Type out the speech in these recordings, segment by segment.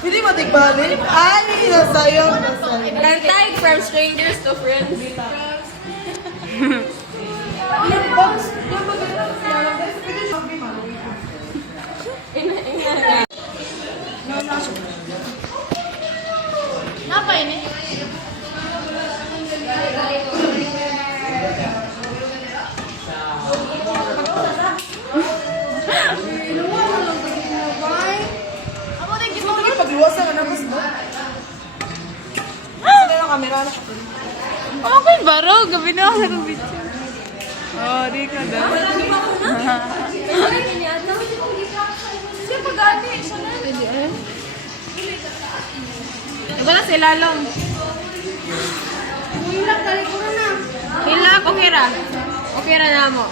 Hindi matigbalik. Ay, nasayang. Tag from strangers to friends. Apa ini? Ako din Ito yung pagluwasan ka na mas mo. Saan yung camera na? Okay, baro. Gabi na ako ng video. Oh, di ka daw. Siya pag-ati, siya na. Ito na sila lang. Hilak, okay ra. Okay ra na mo.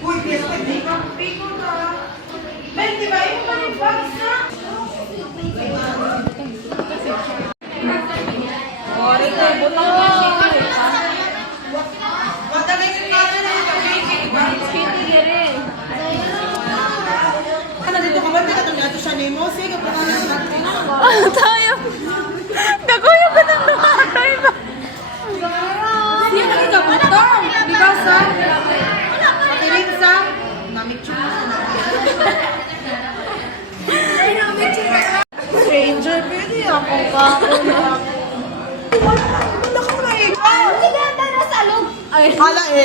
Uy, di ka. Ben, di ba yung panibag na? Oh, rito, butang na siya. Wata na yung camera na yung gabi. Kitty gere. Ano dito ka ba? Pinatong nato siya ni mo. Sige, pagkakas natin. Tayo. Gagoy ba ng nakakay ba? Siya na yung gabutong. Di ba sa? Patirin sa? Namicture na. Stranger, pwede akong kakon. Wala ka na ikaw. Ay. Hala eh.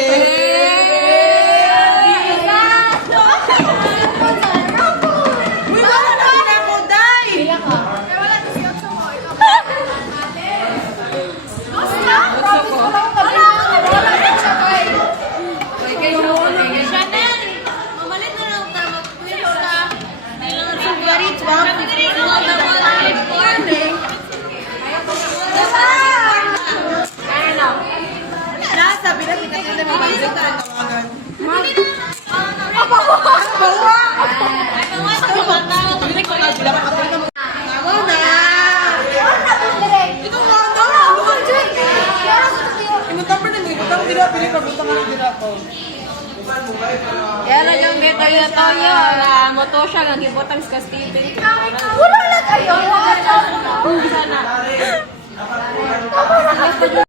Uy, wala na pinamuday. Pila ka? Chanel! Mamalit na lang para mag-quiz ka. Favorite, wow. Nasa, pinakita nila may magic na ang tawagan. Tawa na! Ito nga na! Imutang pa na, imutang dila, pinipagutang ka dila po. Yan lang yung toyo-toyo. Moto siya, nagibotang sa Steven. Wala na kayo! Wala na!